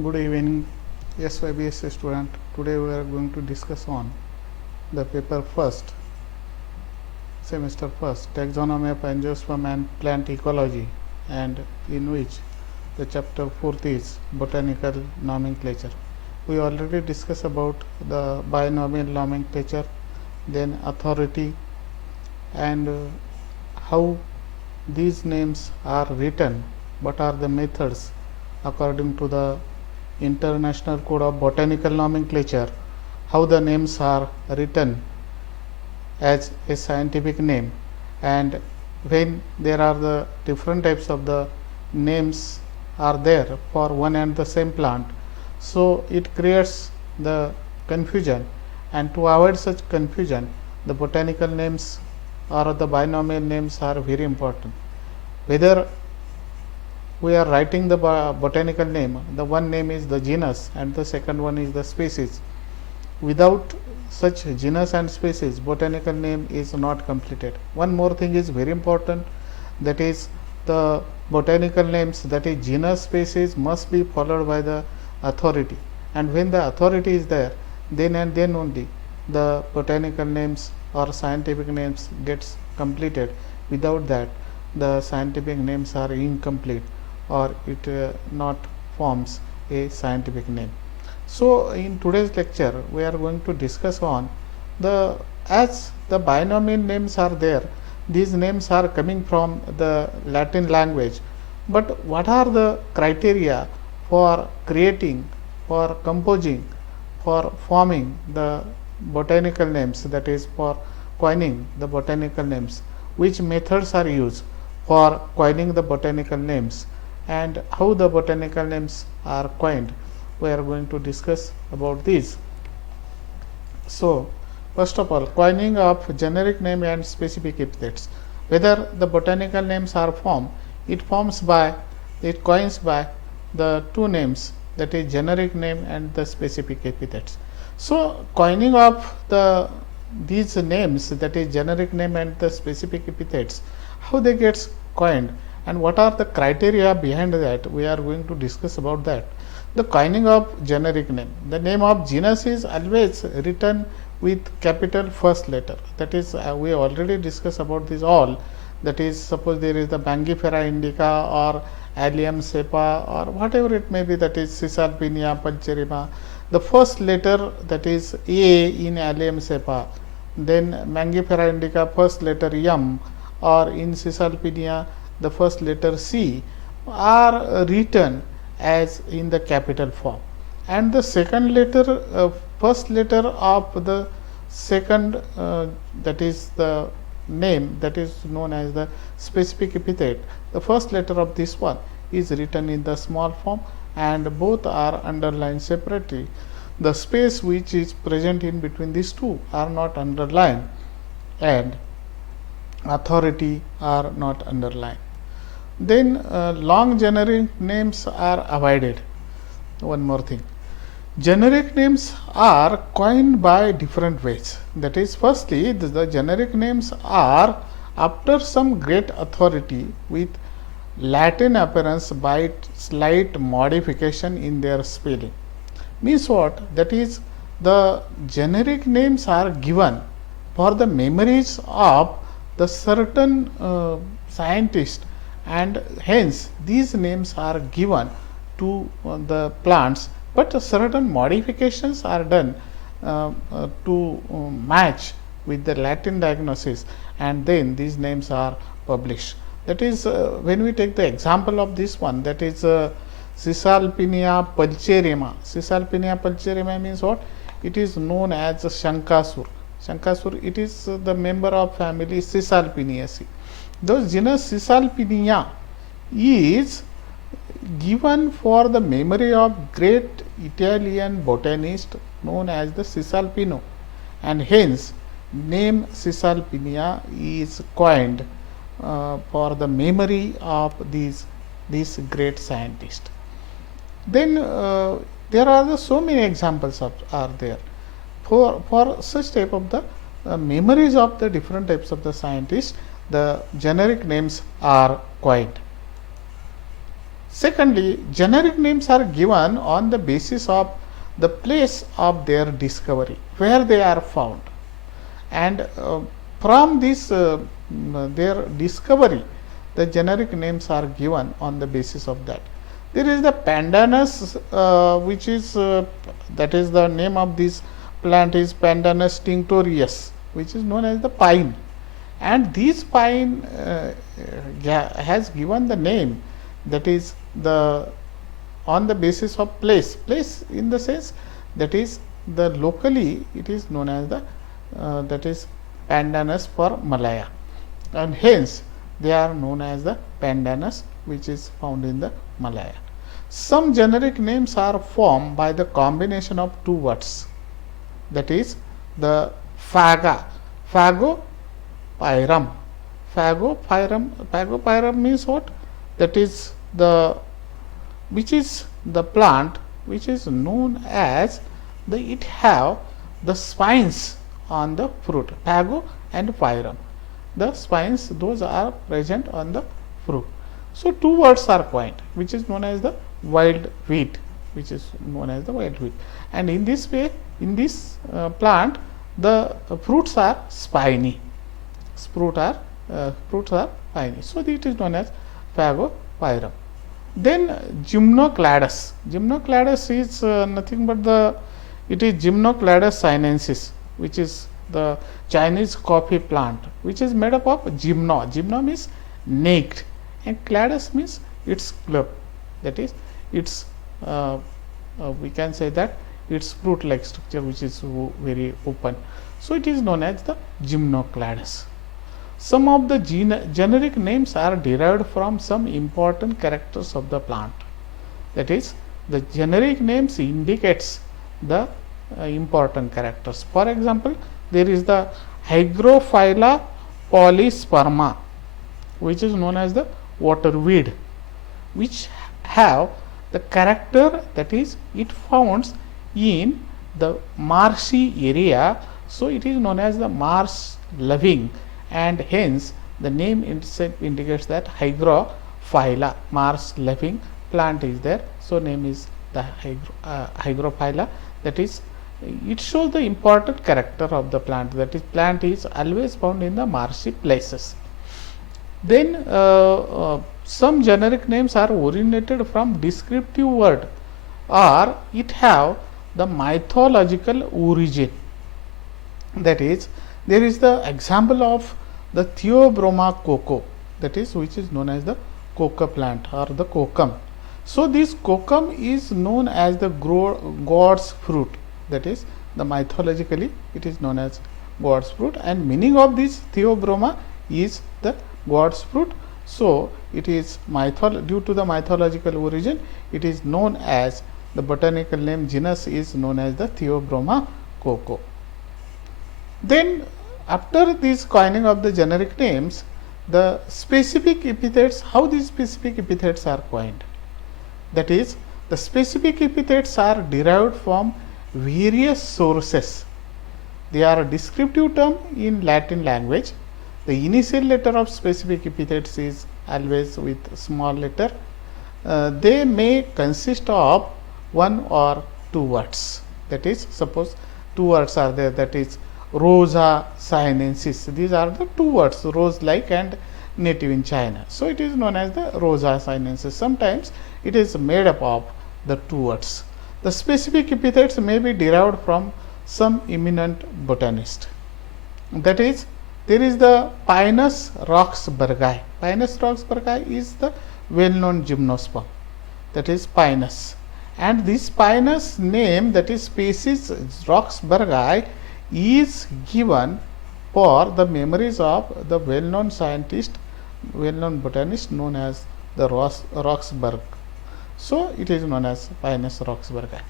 Good evening, SYBS student. Today we are going to discuss on the paper first, semester first, taxonomy of angiosperm and plant ecology, and in which the chapter fourth is botanical nomenclature. We already discussed about the binomial nomenclature, then authority, and how these names are written, what are the methods according to the International Code of Botanical Nomenclature, how the names are written as a scientific name, and when there are the different types of the names are there for one and the same plant, so it creates the confusion, and to avoid such confusion the botanical names or the binomial names are very important. Whether we are writing the botanical name, the one name is the genus and the second one is the species. Without such genus and species, botanical name is not completed. One more thing is very important, that is the botanical names, that is genus, species, must be followed by the authority, and when the authority is there, then and then only the botanical names or scientific names gets completed. Without that, the scientific names are incomplete, or it not forms a scientific name. So in today's lecture we are going to discuss on the, as the binomial names are there, these names are coming from the Latin language, but what are the criteria for creating, for composing, for forming the botanical names, that is for coining the botanical names, which methods are used for coining the botanical names, and how the botanical names are coined. We are going to discuss about this. So first of all, coining of generic name and specific epithets. Whether the botanical names are formed, it coins by the two names, that is generic name and the specific epithets. So coining of these names, that is generic name and the specific epithets, how they get coined and what are the criteria behind that, we are going to discuss about that. The coining of generic name, the name of genus is always written with capital first letter, that is we already discussed about this all, that is suppose there is the Mangifera indica or Allium cepa or whatever it may be, that is Cisalpinia pulcherrima, the first letter, that is A in Allium cepa, then Mangifera indica first letter M, or in Cisalpinia the first letter C are written as in the capital form, and the second letter, first letter of the second, that is the name, that is known as the specific epithet, the first letter of this one is written in the small form, and both are underlined separately. The space which is present in between these two are not underlined, and authority are not underlined. Then long generic names are avoided. One more thing, generic names are coined by different ways, that is firstly the generic names are after some great authority with Latin appearance by slight modification in their spelling. Means what? That is the generic names are given for the memories of the certain scientist, and hence these names are given to the plants, but certain modifications are done to match with the Latin diagnosis, and then these names are published. That is when we take the example of this one, that is Cisalpinia pulcherrima. Cisalpinia pulcherrima means what? It is known as Shankasur. Shankasur, it is the member of family Cisalpiniaceae. Those genus Cisalpinia is given for the memory of great Italian botanist known as the Cisalpino, and hence name Cisalpinia is coined for the memory of this great scientist. Then there are so many examples are there for such type of the memories of the different types of the scientists, the generic names are coined. Secondly, generic names are given on the basis of the place of their discovery, where they are found, and from this their discovery, the generic names are given on the basis of that. There is the Pandanus, which is that is the name of this plant is Pandanus tinctorius, which is known as the pine, and this pine has given the name, that is the on the basis of place in the sense that is the locally it is known as the that is Pandanus for Malaya, and hence they are known as the Pandanus, which is found in the Malaya. Some generic names are formed by the combination of two words, that is the Phaga, Phagopyrum. Phagopyrum means what? That is the which is the plant which is known as the it have the spines on the fruit. Phago and pyrum, the spines those are present on the fruit. So two words are coined, which is known as the wild wheat, and in this way, in this plant, the fruits are spiny. Fruits are spiny. So it is known as Phagopyrum. Then Gymnocladus. Gymnocladus is nothing but it is Gymnocladus sinensis, which is the Chinese coffee plant, which is made up of gymno. Gymno means naked, and cladus means its club. That is, its we can say that its fruit-like structure, which is very open. So it is known as the Gymnocladus. Some of the generic names are derived from some important characters of the plant. That is, the generic names indicates the important characters. For example, there is the Hygrophila polysperma, which is known as the waterweed, which have the character, that is it founds in the marshy area. So it is known as the marsh loving, and hence the name itself indicates that Hygrophila, marsh loving plant is there. So name is the Hygrophila. That is, it shows the important character of the plant, that is plant is always found in the marshy places. Then some generic names are originated from descriptive word, or it have the mythological origin. That is, there is the example of the Theobroma coco, that is which is known as the coca plant or the cocum. So this cocum is known as the god's fruit, that is the mythologically it is known as god's fruit, and meaning of this Theobroma is the god's fruit. So it is due to the mythological origin, it is known as the botanical name genus is known as the Theobroma coco. Then after this coining of the generic names, the specific epithets, how these specific epithets are coined? That is, the specific epithets are derived from various sources. They are a descriptive term in Latin language. The initial letter of specific epithets is always with small letter. They may consist of one or two words. That is, suppose two words are there, that is Rosa sinensis. These are the two words, rose like and native in China. So it is known as the Rosa sinensis. Sometimes it is made up of the two words. The specific epithets may be derived from some eminent botanist. That is, there is the Pinus roxburghi. Pinus roxburghi is the well-known gymnosperm, that is Pinus. And this Pinus name, that is species roxburghi, is given for the memories of the well-known scientist, well-known botanist known as the Roxburgh. So it is known as Pinus roxburghi.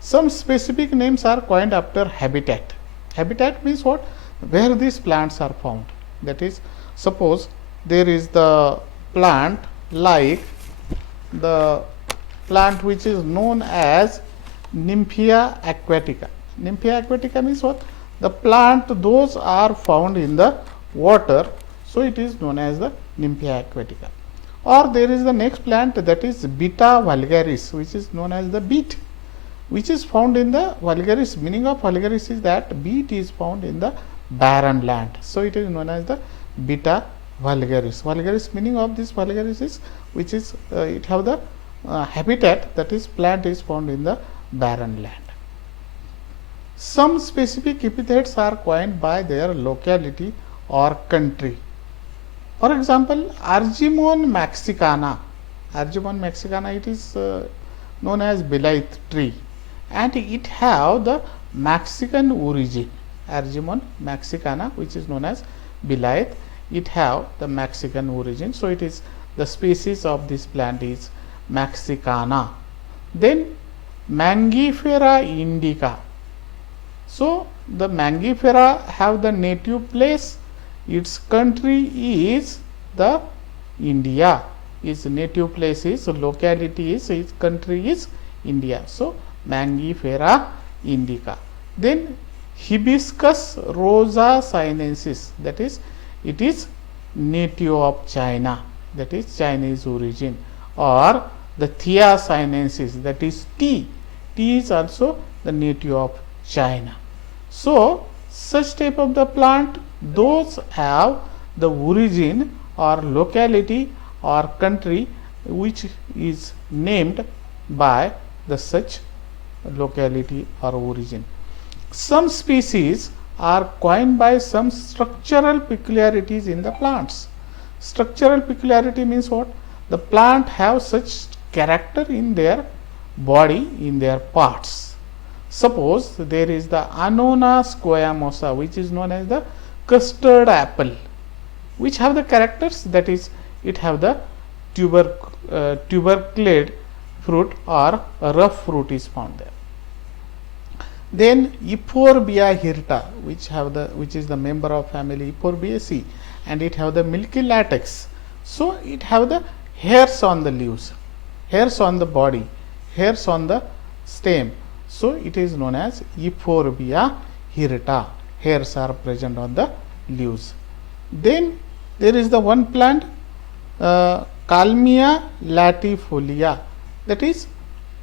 Some specific names are coined after habitat. Habitat means what? Where these plants are found. That is, suppose there is the plant like the plant which is known as Nymphea aquatica. Nymphea aquatica means what? The plant those are found in the water, so it is known as the Nymphea aquatica. Or there is the next plant, that is Beta vulgaris, which is known as the beet, which is found in the vulgaris. Meaning of vulgaris is that beet is found in the barren land. So it is known as the Beta vulgaris. Vulgaris, meaning of this vulgaris is which is it have the habitat, that is plant is found in the barren land. Some specific epithets are coined by their locality or country. For example, Argemone mexicana. Argemone mexicana, it is known as Blythe tree, and it have the Mexican origin. Argemone mexicana, which is known as Blythe, it have the Mexican origin. So it is the species of this plant is mexicana. Then Mangifera indica. So the Mangifera have the native place. Its country is the India. Its native place is, locality is, its country is India. So Mangifera indica. Then Hibiscus rosa sinensis, that is it is native of China, that is Chinese origin. Or the Thea sinensis, that is tea. Tea is also the native of China. So such type of the plant, those have the origin or locality or country which is named by the such locality or origin. Some species are coined by some structural peculiarities in the plants. Structural peculiarity means what? The plant have such character in their body, in their parts. Suppose there is the Annona squamosa, which is known as the custard apple, which have the characters, that is it have the tuberculate fruit or a rough fruit is found there. Then Euphorbia hirta, which is the member of family Euphorbiaceae, and it have the milky latex. So it have the hairs on the leaves, hairs on the body, hairs on the stem. So it is known as Euphorbia hirta. Hairs are present on the leaves. Then there is the one plant, Kalmia latifolia. That is,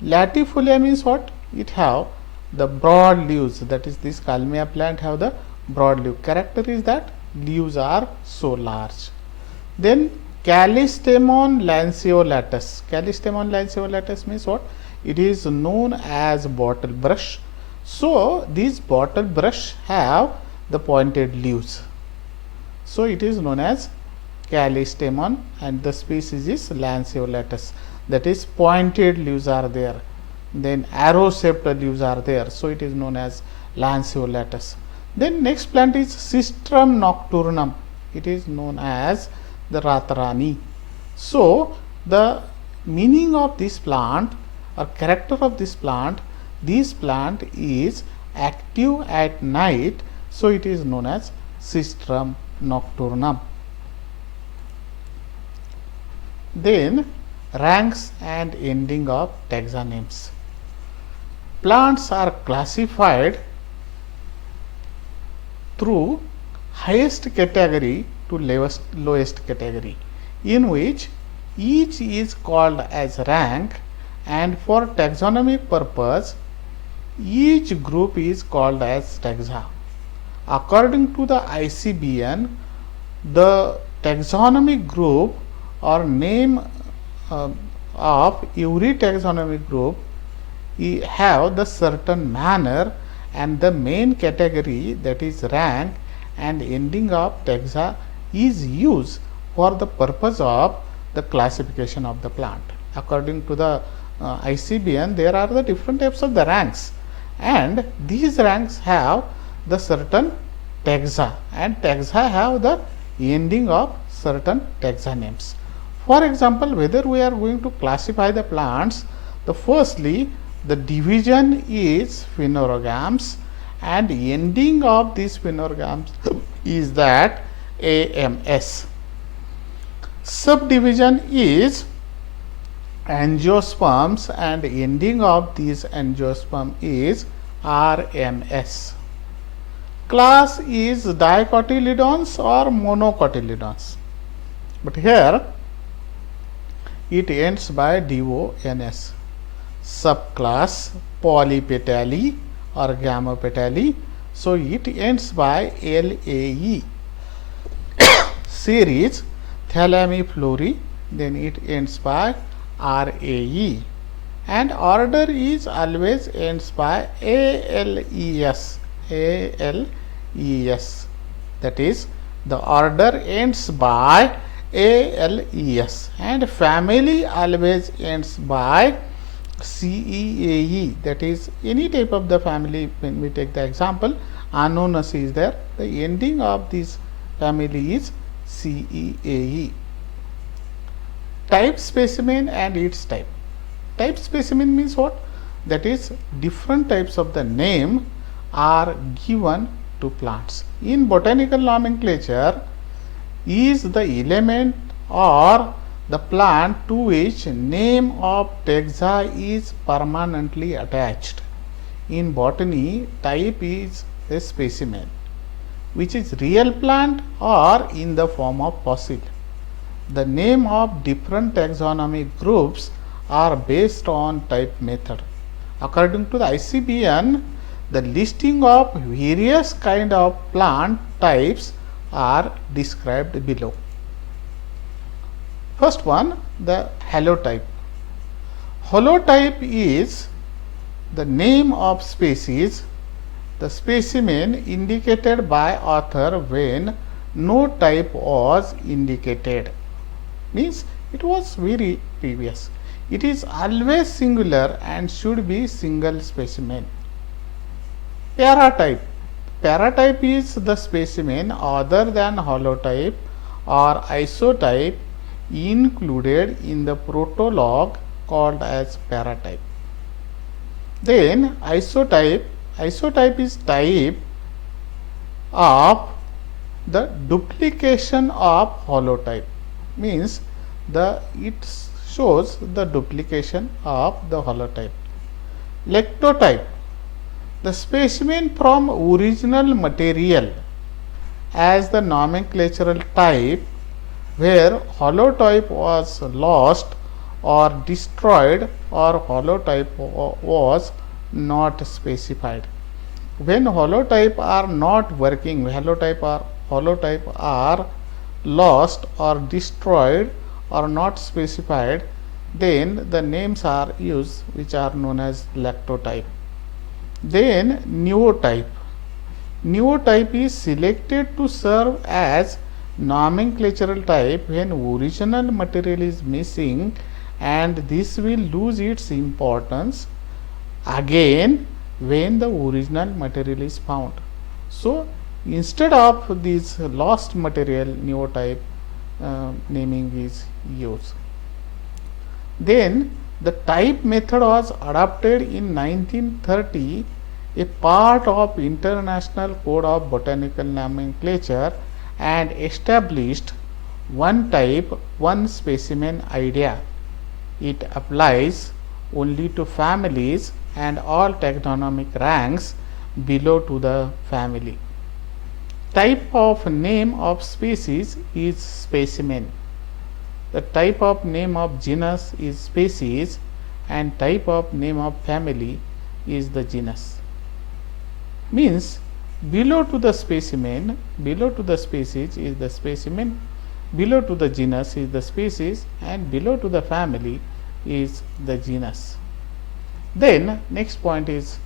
latifolia means what? It have the broad leaves, that is this Kalmia plant have the broad leaf. Character is that leaves are so large. Then Callistemon lanceolatus. Callistemon lanceolatus means what? It is known as bottle brush. So these bottle brush have the pointed leaves. So it is known as Callistemon, and the species is lanceolatus, that is pointed leaves are there. Then arrow-shaped leaves are there. So it is known as lanceolatus. Then next plant is Sistrum nocturnum. It is known as the Ratarani. So the meaning of this plant or character of this plant is active at night. So it is known as Sistrum nocturnum. Then ranks and ending of taxa names. Plants are classified through highest category to lowest category, in which each is called as rank, and for taxonomic purpose each group is called as taxa. According to the ICBN, the taxonomic group or name of every taxonomic group have the certain manner, and the main category, that is rank and ending of taxa, is used for the purpose of the classification of the plant. According to the ICBN, there are the different types of the ranks, and these ranks have the certain taxa, and taxa have the ending of certain taxa names. For example, whether we are going to classify the plants, the firstly the division is phanerogams, and ending of these phanerogams is that AMS. Subdivision is angiosperms, and ending of these angiosperm is RMS. Class is dicotyledons or monocotyledons. But here it ends by DONS. Subclass Polypetalae or Gammopetalae, so it ends by LAE. Series Thalamiflorae, then it ends by RAE, and order is always ends by ALES. ALES, that is, the order ends by ALES, and family always ends by CEAE, that is, any type of the family. When we take the example, Anonaceae is there, the ending of this family is CEAE. Type specimen and its type. Type specimen means what? That is, different types of the name are given to plants. In botanical nomenclature is the element or the plant to which name of taxa is permanently attached. In botany, type is a specimen which is real plant or in the form of fossil. The name of different taxonomic groups are based on type method. According to the ICBN, the listing of various kind of plant types are described below. First one, the holotype. Holotype is the name of species, the specimen indicated by author when no type was indicated. Means it was very previous. It is always singular and should be single specimen. Paratype. Paratype is the specimen other than holotype or isotype included in the protologue called as paratype. Then isotype. Isotype is type of the duplication of holotype. Means it shows the duplication of the holotype. Lectotype, the specimen from original material as the nomenclatural type where holotype was lost or destroyed or holotype was not specified. When holotype are not working, holotype are lost or destroyed or not specified, then the names are used which are known as lectotype. Then neotype. Neotype is selected to serve as nomenclatural type when original material is missing, and this will lose its importance again when the original material is found. So instead of this lost material, neotype naming is used. Then the type method was adopted in 1930, a part of International Code of Botanical Nomenclature, and established one type, one specimen idea. It applies only to families and all taxonomic ranks below to the family. Type of name of species is specimen. The type of name of genus is species, and type of name of family is the genus. Means below to the specimen, below to the species is the specimen, below to the genus is the species, and below to the family is the genus. Then next point is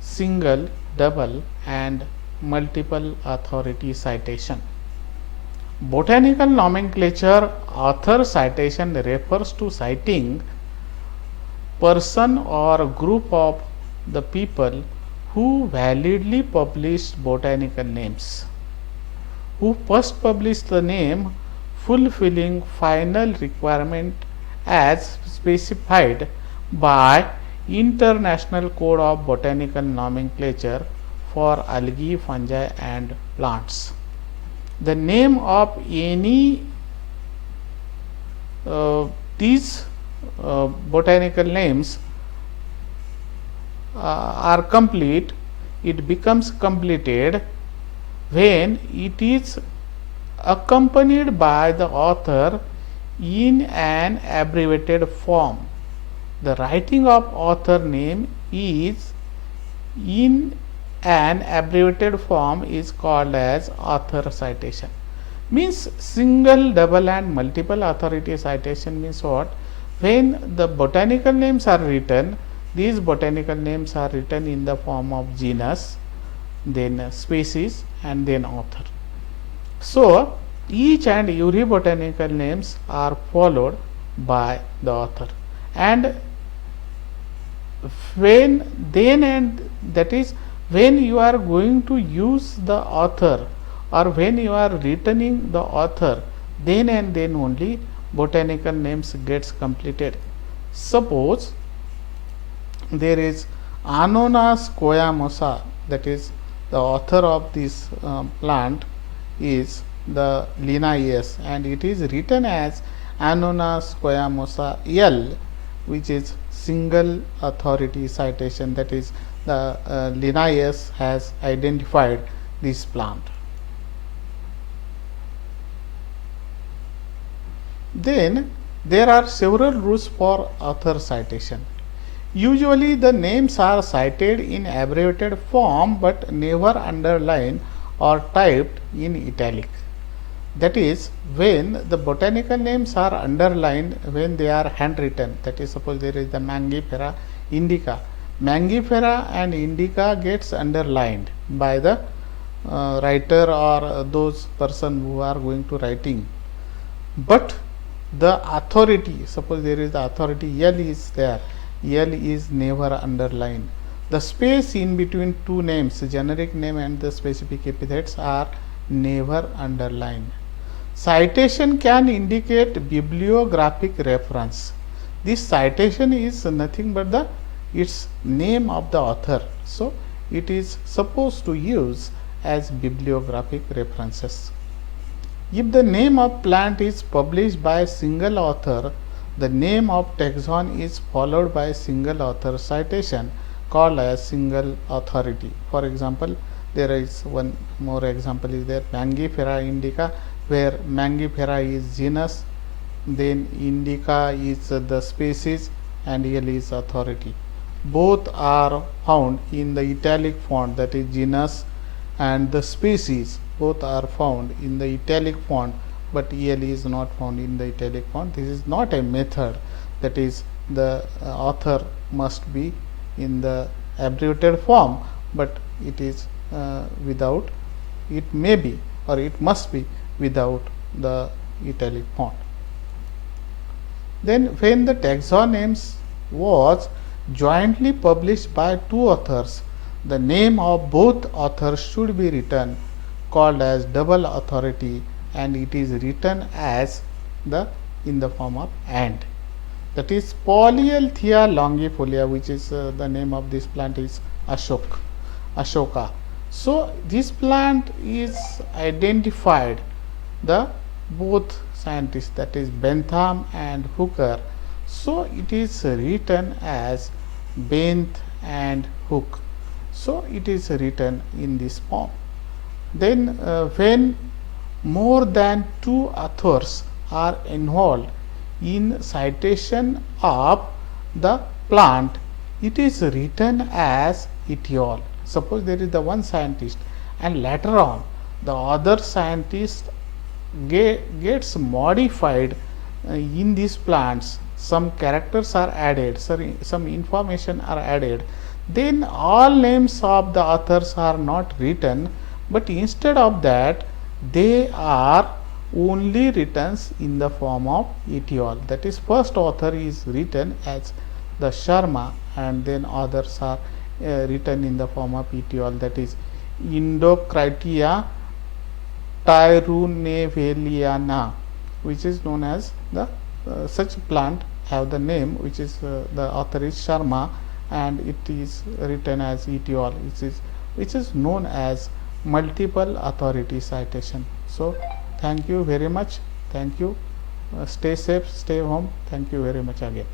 single, double and multiple authority citation. Botanical nomenclature author citation refers to citing person or group of the people who validly published botanical names, who first published the name fulfilling final requirement as specified by International Code of Botanical Nomenclature for algae, fungi and plants. The name of any these botanical names are complete, it becomes completed when it is accompanied by the author in an abbreviated form. The writing of author name is in an abbreviated form is called as author citation. Means single, double and multiple authority citation means what? When the botanical names are written, these botanical names are written in the form of genus, then species and then author. So, each and every botanical names are followed by the author, and when then and that is when you are going to use the author or when you are returning the author, then and then only botanical names gets completed. Suppose there is Anonas koyamosa, that is the author of this plant is the Linnaeus, and it is written as Anonas koyamosa L, which is single authority citation, that is the Linnaeus has identified this plant. Then there are several rules for author citation. Usually the names are cited in abbreviated form but never underlined or typed in italic. That is, when the botanical names are underlined when they are handwritten, that is, suppose there is the Mangifera indica. Mangifera and indica gets underlined by the writer or those person who are going to writing. But the authority, suppose there is the authority L is there, L is never underlined. The space in between two names, generic name and the specific epithets, are never underlined. Citation can indicate bibliographic reference. This citation is nothing but the its name of the author. So, it is supposed to use as bibliographic references. If the name of plant is published by a single author, the name of taxon is followed by a single author citation called as single authority. For example, there is one more example is there, Mangifera indica, where Mangifera is genus, then indica is the species and L is authority. Both are found in the italic font, that is genus and the species, both are found in the italic font, but EL is not found in the italic font. This is not a method, that is the author must be in the abbreviated form, but it is without, it may be or it must be without the italic font. Then when the taxon names was jointly published by two authors, the name of both authors should be written called as double authority, and it is written as the in the form of and. That is Polyalthea longifolia, which is the name of this plant is Ashoka. So, this plant is identified the both scientists, that is Bentham and Hooker. So, it is written as Benth and Hook. So, it is written in this form. Then when more than two authors are involved in citation of the plant, it is written as etiole. Suppose there is the one scientist and later on the other scientist gets modified in these plants, some characters are added, some information are added, then all names of the authors are not written, but instead of that they are only written in the form of etiole. That is, first author is written as the Sharma and then others are written in the form of etiole, that is Indocritia tyruneveliana, which is known as the such plant have the name which is the author is Sharma and it is written as etiole, which is known as multiple authority citation. So, thank you very much. Thank you. Stay safe, stay home. Thank you very much again.